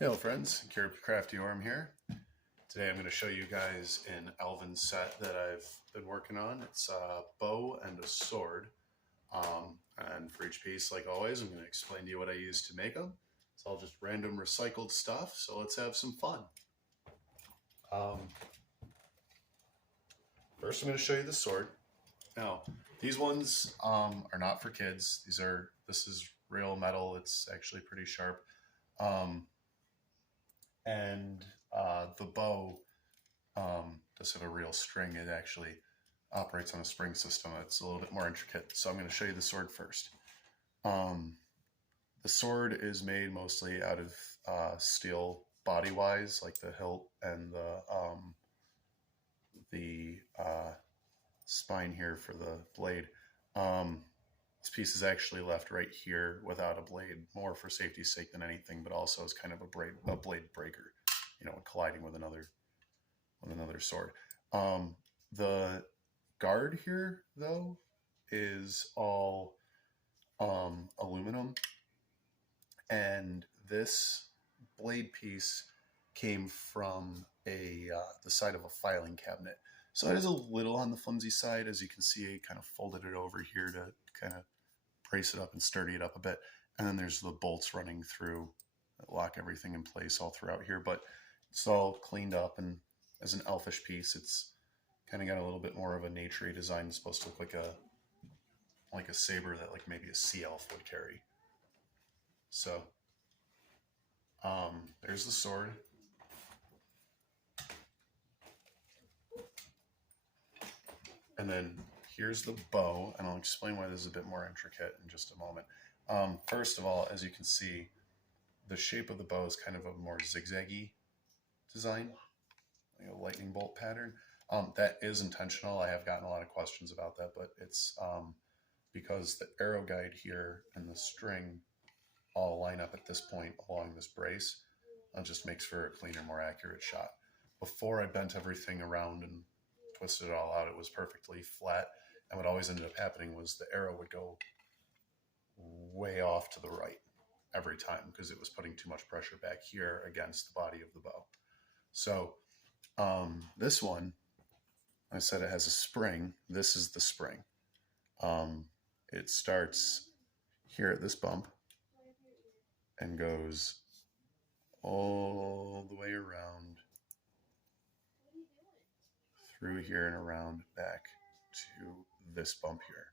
Hello friends, Crafty Orm here. Today I'm going to show you guys an Elven set that I've been working on. It's a bow and a sword. And for each piece, like always, I'm going to explain to you what I use to make them. It's all just random recycled stuff, so let's have some fun. First I'm going to show you the sword. Now, these ones are not for kids. This is real metal. It's actually pretty sharp. The bow does have a real string. It actually operates on a spring system. It's a little bit more intricate. So I'm going to show you the sword first. The sword is made mostly out of steel body-wise, like the hilt and the spine here for the blade. This piece is actually left right here without a blade, more for safety's sake than anything, but also as kind of a blade breaker, colliding with another sword. The guard here, though, is all aluminum, and this blade piece came from the side of a filing cabinet. So it is a little on the flimsy side. As you can see, I kind of folded it over here to kind of brace it up and sturdy it up a bit. And then there's the bolts running through that lock everything in place all throughout here. But it's all cleaned up, and as an elfish piece, it's kind of got a little bit more of a naturey design. It's supposed to look like a saber that like maybe a sea elf would carry. So there's the sword. And then here's the bow, and I'll explain why this is a bit more intricate in just a moment. First of all, as you can see, the shape of the bow is kind of a more zigzaggy design, like a lightning bolt pattern. That is intentional. I have gotten a lot of questions about that, but it's because the arrow guide here and the string all line up at this point along this brace. It just makes for a cleaner, more accurate shot. Before I bent everything around and twisted it all out, it was perfectly flat. And what always ended up happening was the arrow would go way off to the right every time because it was putting too much pressure back here against the body of the bow. So this one, I said it has a spring. This is the spring. It starts here at this bump and goes all the way around through here and around back to this bump here.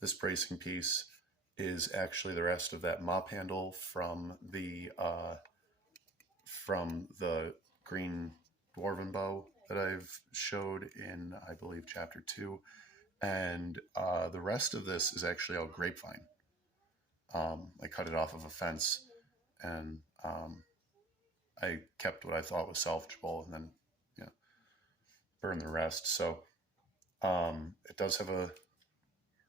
This bracing piece is actually the rest of that mop handle from the green dwarven bow that I've showed in, I believe, chapter 2. And the rest of this is actually all grapevine. I cut it off of a fence, and I kept what I thought was salvageable, and then burn the rest. So it does have a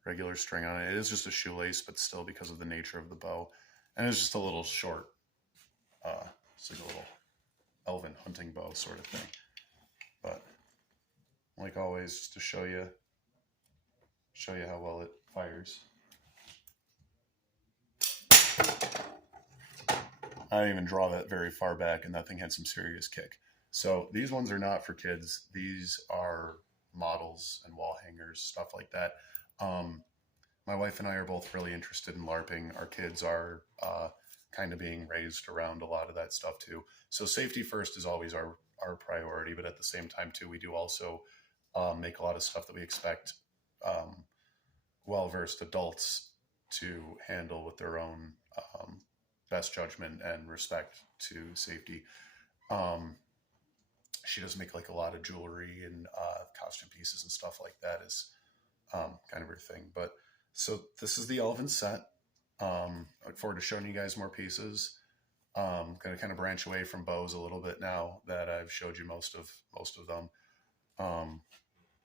regular string on it. It is just a shoelace, but still, because of the nature of the bow, and it's just a little short, it's like a little elven hunting bow sort of thing. But like always, just to show you how well it fires. I didn't even draw that very far back, and that thing had some serious kick. So these ones are not for kids. These are models and wall hangers, stuff like that. My wife and I are both really interested in LARPing. Our kids are kind of being raised around a lot of that stuff too. So safety first is always our priority, but at the same time too, we do also make a lot of stuff that we expect well-versed adults to handle with their own best judgment and respect to safety. She does make like a lot of jewelry and costume pieces and stuff like that is kind of her thing. But so this is the Elven set. I look forward to showing you guys more pieces. Going to kind of branch away from bows a little bit now that I've showed you most of them.